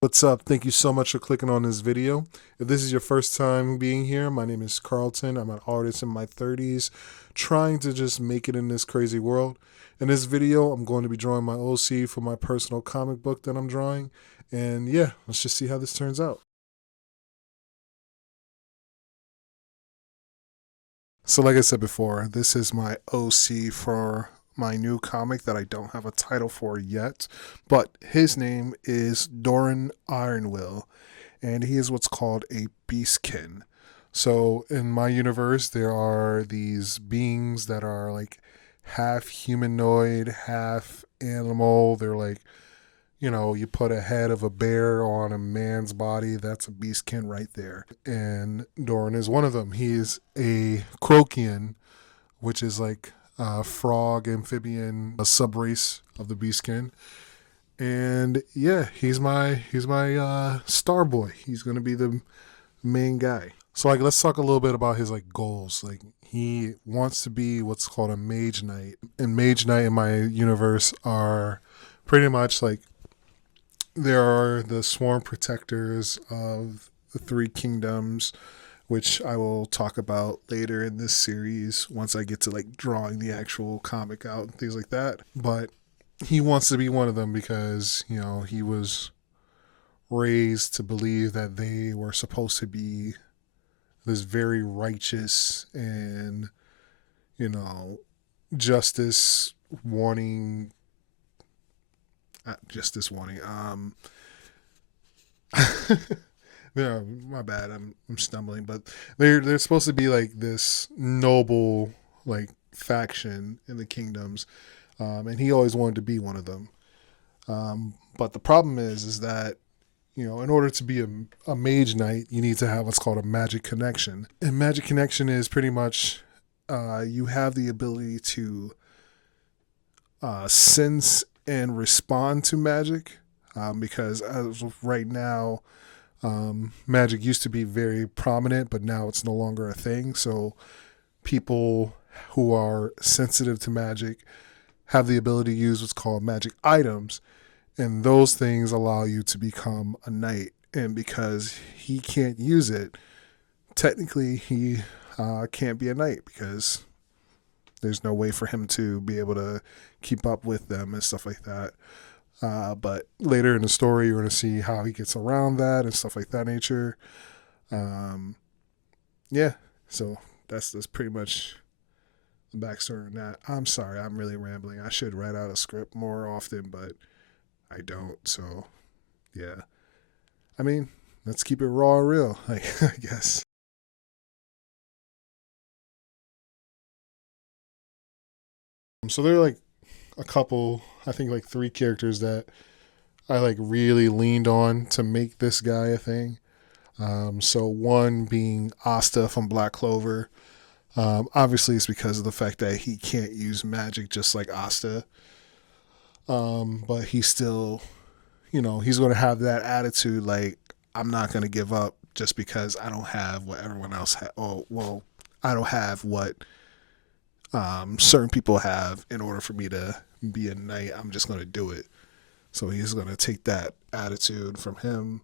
What's up? Thank you so much for clicking on this video. If this is your first time being here, my name is Carlton. I'm an artist in my 30s trying to just make it in this crazy world. In this video, I'm going to be drawing my OC for my personal comic book that I'm drawing. And yeah, let's just see how this turns out. So like I said before, this is my OC for my new comic that I don't have a title for yet, but his name is Doran Ironwill, and he is what's called a beastkin. So in my universe, there are these beings that are like half humanoid, half animal. They're like, you put a head of a bear on a man's body, that's a beastkin right there. And Doran is one of them. He's a Croakian, which is like a frog amphibian, a subrace of the beastkin. And yeah, he's my star boy. He's gonna be the main guy. So like, let's talk a little bit about his like goals. Like, he wants to be what's called a mage knight. And mage knight in my universe are pretty much like, there are the sworn protectors of the three kingdoms, which I will talk about later in this series once I get to like drawing the actual comic out and things like that. But he wants to be one of them because, he was raised to believe that they were supposed to be this very righteous and, you know, justice wanting, justice wanting, yeah, my bad. I'm stumbling, but they're supposed to be like this noble like faction in the kingdoms, and he always wanted to be one of them. But the problem is that in order to be a mage knight, you need to have what's called a magic connection, and magic connection is pretty much you have the ability to sense and respond to magic, because as of right now, magic used to be very prominent, but now it's no longer a thing. So people who are sensitive to magic have the ability to use what's called magic items, and those things allow you to become a knight. And because he can't use it, technically he can't be a knight because there's no way for him to be able to keep up with them and stuff like that. But later in the story, you're going to see how he gets around that and stuff like that nature. Um, yeah, so that's pretty much the backstory on that. I'm sorry, I'm really rambling. I should write out a script more often, but I don't. So yeah, I mean, let's keep it raw and real, like, I guess. So there are like a couple, I think like three characters that I like really leaned on to make this guy a thing. So one being Asta from Black Clover. Obviously, it's because of the fact that he can't use magic just like Asta. But he's still, he's going to have that attitude like, I'm not going to give up just because I don't have what everyone else has. Oh, well, I don't have what certain people have in order for me to be a knight. I'm just going to do it. So he's going to take that attitude from him.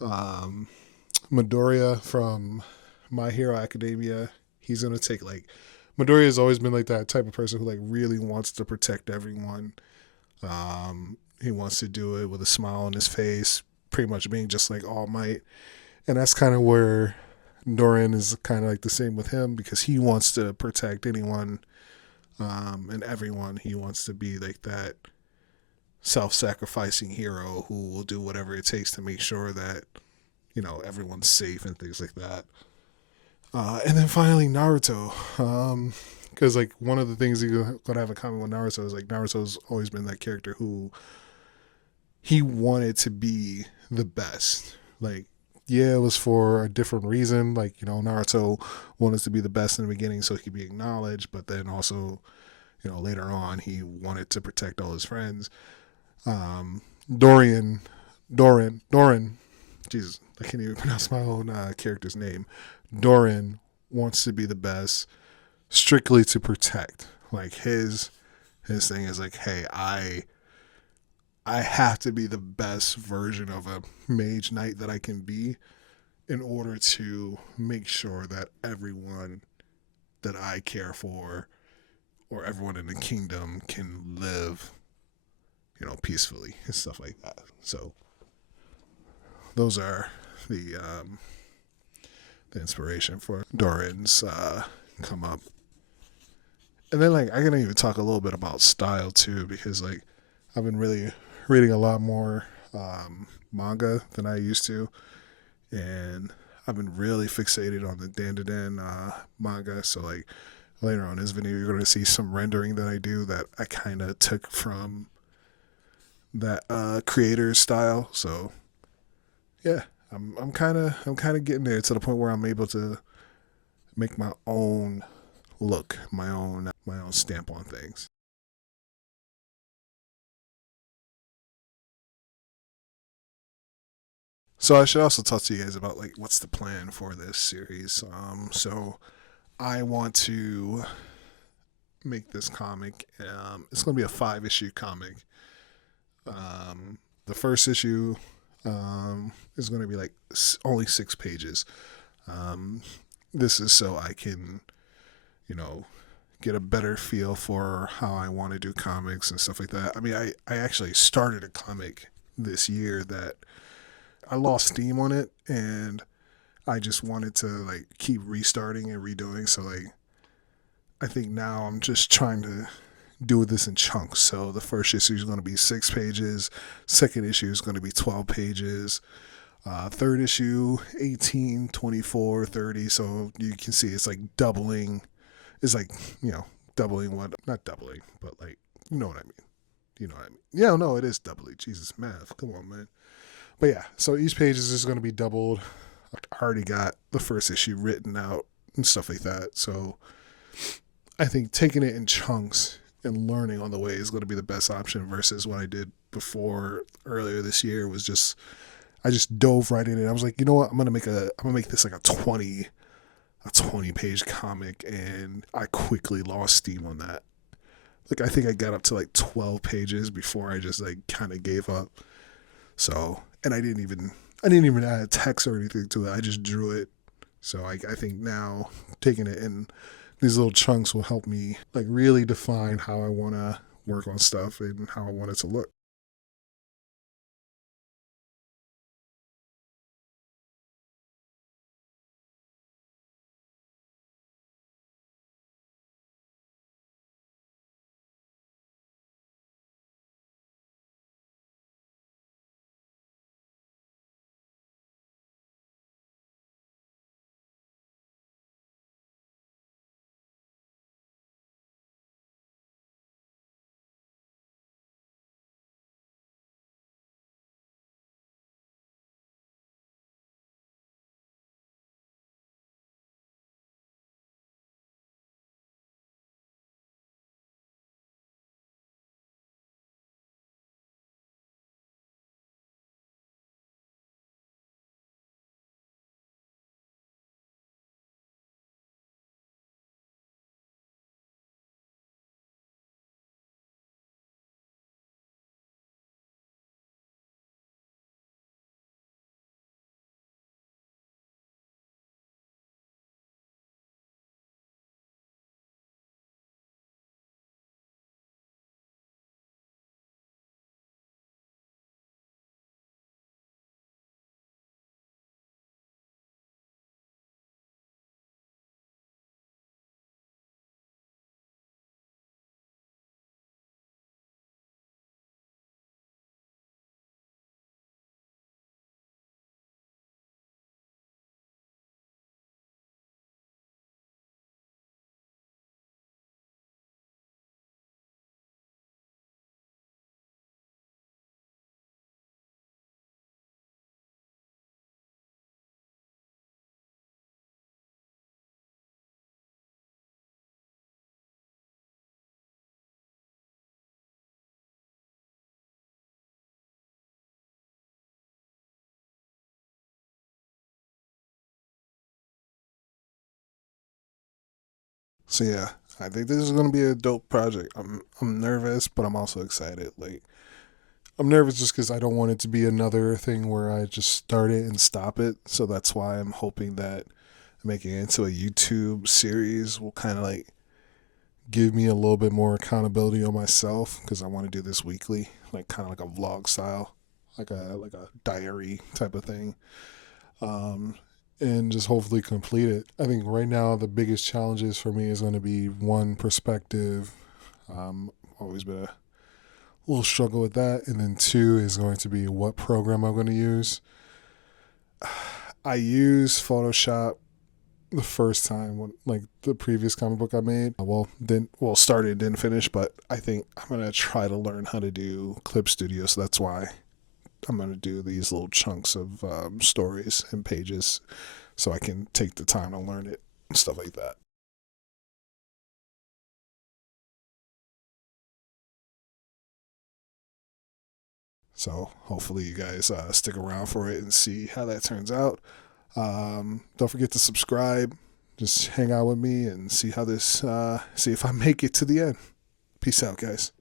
Um, Midoriya from My Hero Academia, he's gonna take like, Midoriya has always been like that type of person who like really wants to protect everyone. He wants to do it with a smile on his face, pretty much being just like All Might, and that's kind of where Doran is kind of like the same with him because he wants to protect anyone, and everyone. He wants to be like that self-sacrificing hero who will do whatever it takes to make sure that everyone's safe and things like that. And then finally Naruto, because like one of the things you gotta have in common with Naruto is like Naruto's always been that character who he wanted to be the best. Like, yeah, it was for a different reason. Like, Naruto wanted to be the best in the beginning so he could be acknowledged, but then also, later on he wanted to protect all his friends. Um, Dorian, Doran, Jesus, I can't even pronounce my own character's name. Doran wants to be the best, strictly to protect. Like his thing is like, hey, I have to be the best version of a mage knight that I can be in order to make sure that everyone that I care for or everyone in the kingdom can live, peacefully and stuff like that. So those are the inspiration for Doran's come up. And then like I can even talk a little bit about style too, because like I've been really reading a lot more manga than I used to, and I've been really fixated on the Dandadan manga. So like later on in this video, you're gonna see some rendering that I do that I kind of took from that creator's style. So yeah, I'm kind of getting there to the point where I'm able to make my own look, my own stamp on things. So I should also talk to you guys about like what's the plan for this series. So I want to make this comic. It's going to be a 5 issue comic. The first issue is going to be like only 6 pages. Um, this is so I can, you know, get a better feel for how I want to do comics and stuff like that. I mean, I actually started a comic this year that I lost steam on it, and I just wanted to like keep restarting and redoing. So like I think now I'm just trying to do this in chunks. So the first issue is going to be 6 pages. Second issue is going to be 12 pages. Third issue 18, 24, 30. So you can see it's like doubling. It's like, doubling what, not doubling, but like, you know what I mean. You know what I mean. Yeah, no, it is doubling. Jesus, math. Come on, man. But yeah, so each page is just going to be doubled. I already got the first issue written out and stuff like that. So I think taking it in chunks and learning on the way is going to be the best option versus what I did before earlier this year was just I just dove right in it. I was like, you know what? I'm gonna make this like a 20 page comic, and I quickly lost steam on that. Like I think I got up to like 12 pages before I just like kind of gave up. So, and I didn't even add text or anything to it. I just drew it. So I think now taking it in these little chunks will help me like really define how I want to work on stuff and how I want it to look. So yeah, I think this is gonna be a dope project. I'm nervous, but I'm also excited. Like I'm nervous just because I don't want it to be another thing where I just start it and stop it. So that's why I'm hoping that making it into a YouTube series will kind of like give me a little bit more accountability on myself because I want to do this weekly, like kind of like a vlog style, like a diary type of thing, um, and just hopefully complete it. I think right now the biggest challenges for me is going to be one, perspective. Always been a little struggle with that, and then two is going to be what program I'm going to use. I use Photoshop the first time when like the previous comic book I made. Started, didn't finish, but I think I'm gonna try to learn how to do Clip Studio. So that's why I'm gonna do these little chunks of stories and pages, so I can take the time to learn it and stuff like that. So hopefully you guys stick around for it and see how that turns out. Don't forget to subscribe. Just hang out with me and see how see if I make it to the end. Peace out, guys.